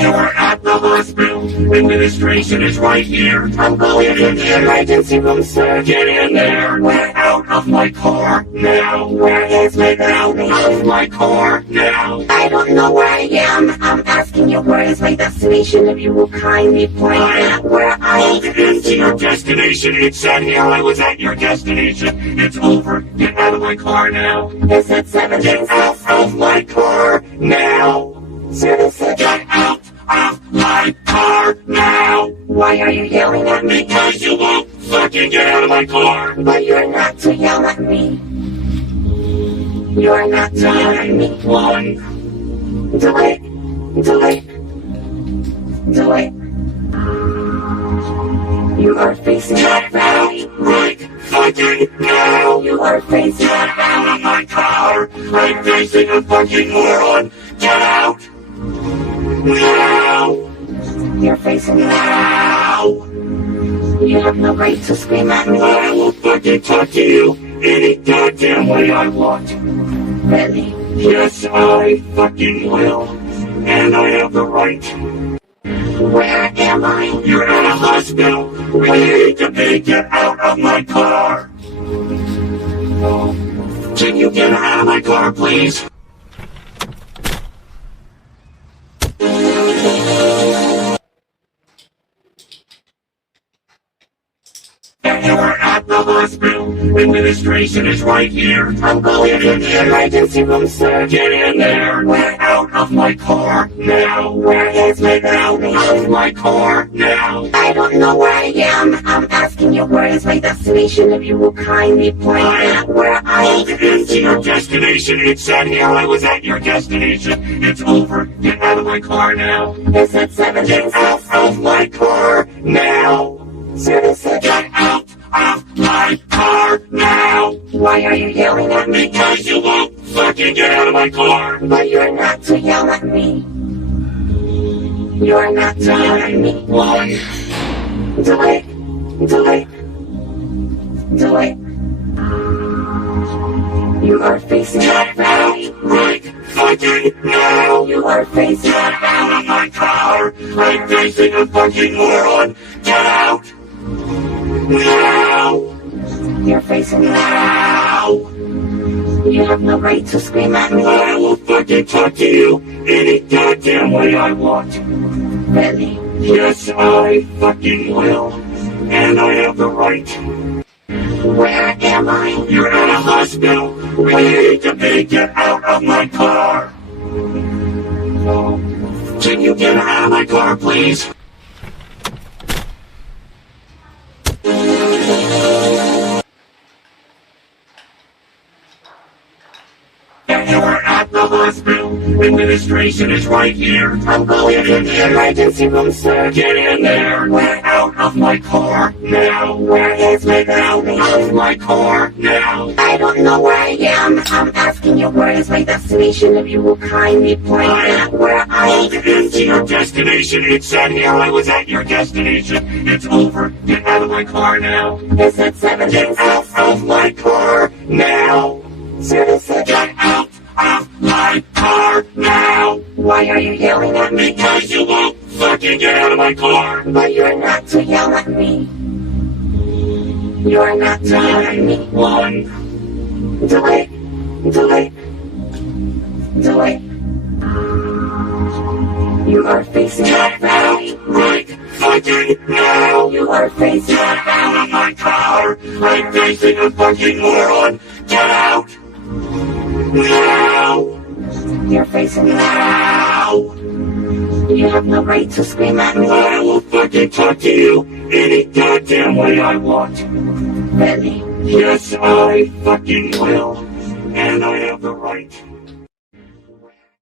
You are at the hospital. Administration is right here. I'm going in the emergency room, sir. Get in there. We're out of my car now. Where is my out of my car now? I don't know where I am. I'm asking you where is my destination. If you will kindly point out where I Hold it into your destination. It said here I was at your destination. It's over. Get out of my car now. is at 7 Get out of my car now. services. Get out of my car now. Why are you yelling at me? Because you won't fucking get out of my car. But you're not to yell at me. You're not to yell at me. One. Do it. Do it. Do it. You are facing Get out right fucking now. You are facing Get out of my car. I'm facing a fucking moron. Get out. Now. You're facing Now. You have no right to scream at me. I will fucking talk to you any goddamn way I want. Really? Yes, I fucking will. And I have the right. Where am I? You're at a hospital. We need to get out of my car. Can you get out of my car, please? You are at the hospital. Administration is right here. I'm going in the emergency room, sir. Get in there. We're out of my car now. Where is my Out of my car now. I don't know where I am. I'm asking you where is my destination. If you will kindly point out where I Hold it into your destination. It said here I was at your destination. It's over. Get out of my car now. is at 7 Get out of my car now. services. Get out of my car now. Why are you yelling at me? Because you won't fucking get out of my car. But you're not to yell at me. You're not to yell at me. One. Do it. Do it. Do it. You are facing Get out right fucking now. You are facing Get out of my car. I'm facing a fucking moron. Get out. Now. You're facing Now. You have no right to scream at me. I will fucking talk to you any goddamn way I want. Really? Yes, I fucking will. And I have the right. Where am I? You're at a hospital. We need to get out of my car. Can you get out of my car, please? You are at the hospital. Administration is right here. I'm going in the emergency room, sir. Get in there. We're out of my car now. Where is my Out of my car now. I don't know where I am. I'm asking you where is my destination. If you will kindly point out where Hold I it into your destination. It said here I was at your destination. It's over. Get out of my car now. is at 7 Get out of my car now. services. Get out of my car now. Why are you yelling at me? Because you won't fucking get out of my car. But you're not to yell at me. You're not to yell at me. One. Do it. Do it. Do it. You are facing Get out right fucking now. You are facing Get out of my car. I'm facing a fucking moron. Get out. Now. You're facing Now. You have no right to scream at me. I will fucking talk to you any goddamn way I want. Really? Yes, I fucking will. And I have the right.